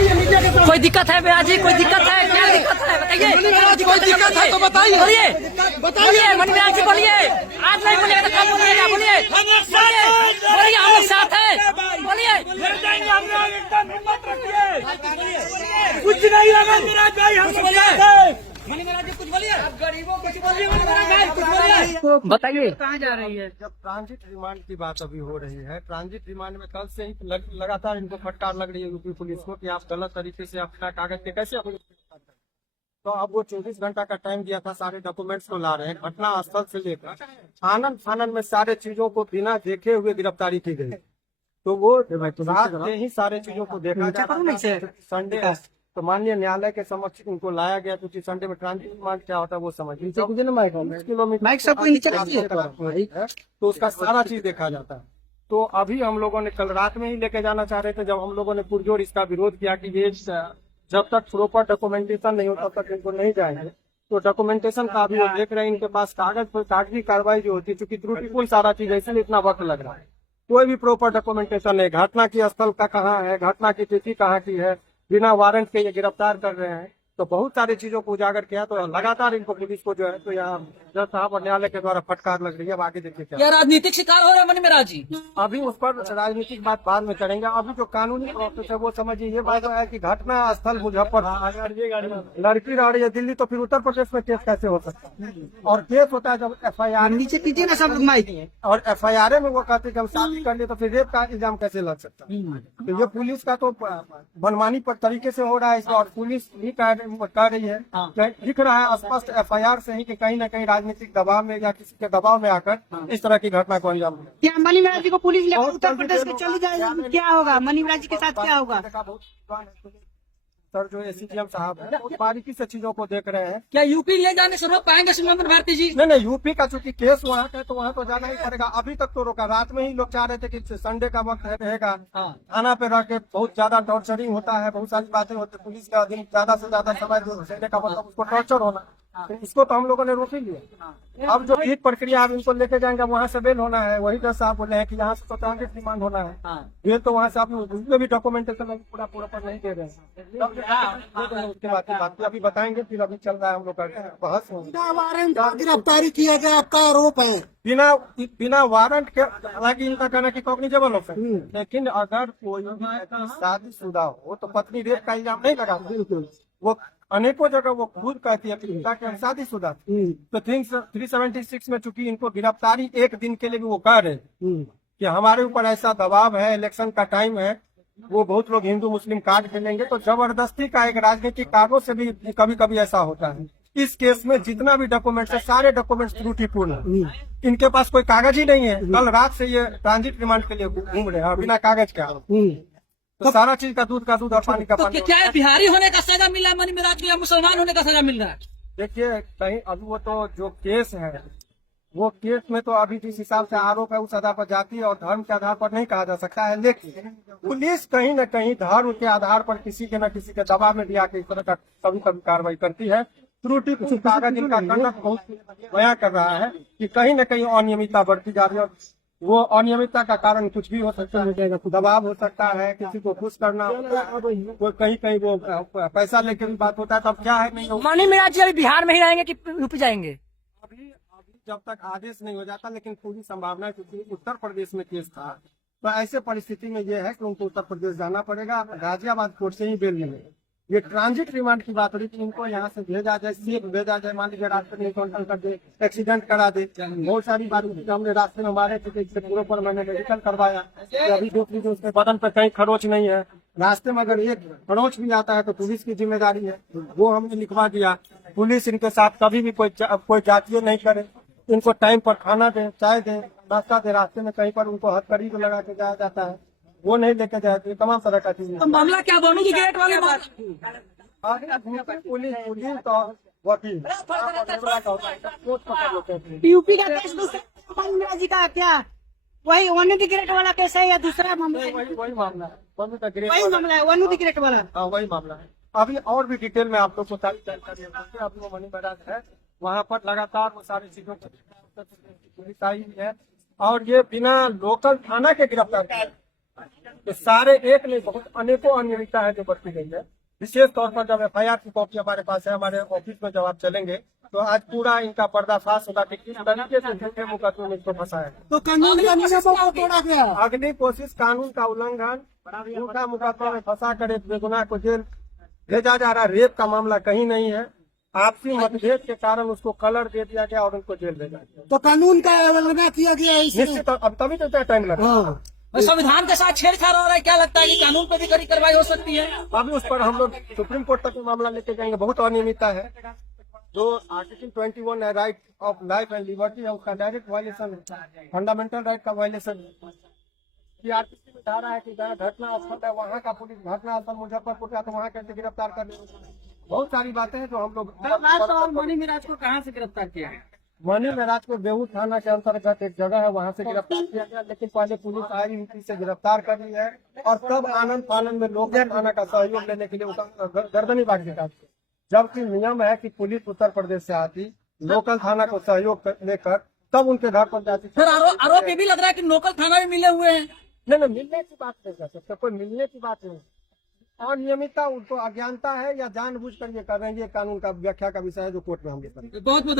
कोई दिक्कत है मेरा जी? कोई दिक्कत है? क्या दिक्कत है बताइए? कोई दिक्कत है तो बताइए। बोलिए बोलिए मनी मेरा जी बोलिए। आज नहीं बोलिएगा तो कब बोलिएगा? बोलिए बोलिए हम लोग साथ हैं। बोलिए कुछ नहीं होगा मेरा भाई, हम सब साथ हैं। मनी मेरा जी कुछ बोलिए। आप गरीबों कुछ बोलिए मनी मेरा भाई कुछ बोलिए। बताइए कहाँ जा रही है? जब ट्रांजिट रिमांड की बात अभी हो रही है, ट्रांजिट रिमांड में कल से ही लगातार इनको फटकार लग रही है यूपी पुलिस को कि आप गलत तरीके से अपना कागज के कैसे अपने। तो अब वो 24 घंटा का टाइम दिया था, सारे डॉक्यूमेंट्स को ला रहे हैं। घटना स्थल से लेकर आनंद फानन में सारे चीजों को बिना देखे हुए गिरफ्तारी की गई। तो वो रात में ही सारे चीजों को देखा जाता संडे तो माननीय न्यायालय के समक्ष इनको लाया गया, क्योंकि संडे में ट्रांजिट रिमांड क्या होता है वो समझ किलोमीटर तो उसका सारा चीज देखा जाता है। तो अभी हम लोगों ने कल रात में ही लेके जाना चाह रहे थे, जब हम लोगों ने पुरजोर इसका विरोध किया कि ये जब तक प्रॉपर डॉक्यूमेंटेशन नहीं होता तब तक इनको नहीं जाएंगे। तो डॉक्यूमेंटेशन का अभी वो देख रहे हैं, इनके पास कागजी कार्रवाई जो होती है, चूंकि त्रुटिपूर्ण सारा चीज है इसलिए इतना वक्त लग रहा है। कोई भी प्रॉपर डॉक्यूमेंटेशन नहीं, घटना की स्थल का कहाँ है, घटना की तिथि कहाँ की है, बिना वारंट के ये गिरफ्तार कर रहे हैं। तो बहुत सारी चीजों को उजागर किया, तो लगातार इनको पुलिस को जो है तो यहाँ जज साहब और न्यायालय के द्वारा फटकार लग रही है। अब आगे देखिए क्या राजनीतिक शिकार हो रहा है मनी मेरा जी। अभी उस पर राजनीतिक बात बाद में करेंगे। अभी जो कानूनी प्रोसेस है वो समझिए। ये बात है कि घटना स्थल मुजफ्फरपुर, लड़की रह रही है दिल्ली, तो फिर उत्तर प्रदेश में केस कैसे हो सकता है? और केस होता है जब FIR नीचे पीछे ना सब लोग और FIR में वो कहते हैं कि हम शादी कर लिए, तो फिर रेप का इल्जाम कैसे लग सकता है? तो ये पुलिस का तो मनमानी पर तरीके से हो रहा है, और पुलिस भी कह रही है, दिख रहा है स्पष्ट FIR से ही कि कहीं न कहीं राजनीतिक दबाव में या किसी के दबाव में आकर इस तरह की घटना को अंजाम दिया। क्या मनी मेरा जी को पुलिस लेकर उत्तर प्रदेश में चली जाएगी? क्या होगा मनी मेरा जी के साथ? क्या होगा सर? जो SCGM साहब है बहुत बारीकी से चीजों को देख रहे हैं। क्या यूपी ले जाने से रोक पाएंगे सुमन भारती जी? नहीं, यूपी का चूंकि केस वहाँ का है तो वहाँ तो जाना ही पड़ेगा। अभी तक तो रोका, रात में ही लोग चाह रहे थे कि संडे का वक्त रहेगा, थाना पे रह के बहुत ज्यादा टॉर्चरिंग होता है, बहुत सारी बातें होती है, पुलिस का दिन ज्यादा से ज्यादा समय संडे का मतलब उसको टॉर्चर होना। तो इसको तो हम लोगों ने रोक ही लिया। अब जो एक प्रक्रिया अब इनको लेके जाएंगे, वहाँ से बेल होना है। वही जज साहब बोले हैं कि यहाँ से तो ट्रांजिट रिमांड होना है। ये तो वहाँ से आप उसमें भी डॉक्यूमेंटेशन पूरा पर नहीं दे रहे हैं। उसके बाद की बात अभी बताएंगे, फिर अभी चल रहा है हम लोग का बहस। गिरफ्तारी किया गया आपका आरोप है? बिना वारंट के, हालांकि इनका कहना कि कॉग्निजेबल हो सकता है, लेकिन अगर कोई शादीशुदा हो तो पत्नी रेप का इल्जाम नहीं लगा। वो अनेकों जगह वो खुद कहती है कि शादीशुदा। तो 376 में चूंकि इनको गिरफ्तारी एक दिन के लिए भी वो कह रहे कि हमारे ऊपर ऐसा दबाव है, इलेक्शन का टाइम है, वो बहुत लोग हिंदू मुस्लिम कार्ड खेलेंगे। तो जबरदस्ती का एक राजनीतिक कारणों से भी कभी कभी ऐसा होता है। इस केस में जितना भी डॉक्यूमेंट्स है, सारे डॉक्यूमेंट्स त्रुटिपूर्ण है। इनके पास कोई कागज ही नहीं है। कल रात से ये ट्रांजिट रिमांड के लिए घूम रहे हैं बिना कागज का। तो सारा चीज का दूध और पानी का पानी। क्या है, बिहारी होने का सजा मिल रहा है मनी मेरा जी या मुसलमान होने का सजा मिल रहा है? देखिए कहीं अभी वो तो जो केस है, वो केस में तो अभी जिस हिसाब से आरोप है उस आधार पर जाति और धर्म के आधार पर नहीं कहा जा सकता है। लेकिन पुलिस कहीं न कहीं धर्म के आधार पर किसी के न किसी के दबाव में भी आके इस तरह का कभी कभी कार्रवाई करती है। त्रुटि कागज इनका कंडक्ट बहुत बयां कर रहा है कि कहीं न कहीं अनियमितता बढ़ती जा रही है। वो अनियमितता का कारण कुछ भी हो सकता है, दबाव हो सकता है, किसी को खुश करना होता है, वो कहीं वो पैसा लेके भी बात होता है। तब क्या है, नहीं मनी मेरा जी अभी बिहार में ही रहेंगे कि यूपी जाएंगे? अभी जब तक आदेश नहीं हो जाता, लेकिन पूरी संभावना है क्योंकि उत्तर प्रदेश में केस था, तो ऐसे परिस्थिति में ये है कि उनको उत्तर प्रदेश जाना पड़ेगा। गाजियाबाद कोर्ट से ही बेल मिलेगी। ये ट्रांजिट रिमांड की बात हो रही थी, इनको यहाँ से भेजा जाए, सेफ भेजा जाए। मान लीजिए रास्ते में कंट्रोल कर दे, एक्सीडेंट करा दे, बहुत सारी बात हमने रास्ते में मारे थे, इससे पूरे पर मैंने मेडिकल करवाया। अभी दूसरी जो उसके बदन पर कहीं खरोच नहीं है। रास्ते में अगर एक खरोच भी आता है तो पुलिस की जिम्मेदारी है, वो हमने लिखवा दिया। पुलिस इनके साथ कभी भी कोई जातीय नहीं करे, इनको टाइम पर खाना दे, चाय दे, नाश्ता दे। रास्ते में कहीं पर उनको हथकड़ी लगा के जाया जाता है, वो नहीं लेके जाए। तमाम तरह का चीज। तो मामला क्या बनू की गेट वाले पुलिस तो वकील यूपी का केस दूसरा मनी मेरा जी का क्या वही वन टिकट वाला केस है या दूसरा मामला? वही मामला है, वही मामला है, वन टिकट वाला। हाँ वही मामला है। अभी और भी डिटेल में आप लोग को सारी जानकारी है। अभी वो मनी महाराज है, वहाँ पर लगातार वो सारी चीजों को पुलिस आई है, और ये बिना लोकल थाना के गिरफ्तार तो सारे एक नहीं बहुत अनेकों अनियमितता है जो बरती गई है। विशेष तौर पर जब FIR की कॉपी हमारे पास है, हमारे ऑफिस में जब आप चलेंगे तो आज पूरा इनका पर्दाफाश होगा कि किस तरीके से झूठे मुकदमे में इसको फंसा है। तो कानून के नियमों को तोड़ा गया। अग्नि कोशिश कानून का उल्लंघन, झूठा मुकदमा में फंसा कर एक बेगुनाह को जेल भेजा जा रहा। रेप का मामला कहीं नहीं है, आपसी मतभेद के कारण उसको कलर दे दिया गया और उनको जेल भेजा गया। तो कानून का उल्लंघन किया गया है इसमें। निश्चित अब तभी तो इतना टाइम लगा। और संविधान के साथ छेड़छाड़ हो रहा है, क्या लगता है कि कानून पे भी कड़ी कार्रवाई हो सकती है? अभी उस पर हम लोग सुप्रीम कोर्ट तक मामला लेके जाएंगे। बहुत अनियमितता है, जो आर्टिकल 21 है, right of life and liberty है, उसका डायरेक्ट वायलेशन है, फंडामेंटल राइट का वायलेशन है। CRPC में कह रहा है कि जहाँ घटना स्थल है वहाँ का पुलिस घटना स्थल मुजफ्फरपुर का तो वहाँ कैसे गिरफ्तार कर लेंगे। बहुत सारी बातें हैं जो हम लोग मणि मिराज को कहाँ से गिरफ्तार किया है? मणि महराज को बेहू थाना के अंतर्गत एक जगह है वहाँ से गिरफ्तार किया गया, लेकिन पहले पुलिस आई यूपी से गिरफ्तार कर ली है और तब आनंद फानंद में लोकल थाना का सहयोग लेने के लिए उसका गर्दनी बांट दिया। जबकि नियम है कि पुलिस उत्तर प्रदेश से आती, लोकल थाना को सहयोग लेकर तब उनके घर पर जाती। फिर आरोप ये भी लग रहा है कि लोकल थाना भी मिले हुए हैं। नहीं, मिलने की बात नहीं कर सकते, कोई मिलने की बात नहीं। अनियमितता उनको अज्ञानता है या जानबूझकर ये कर रहे हैं, ये कानून का व्याख्या का विषय है जो कोर्ट में हम ये करेंगे। बहुत बहुत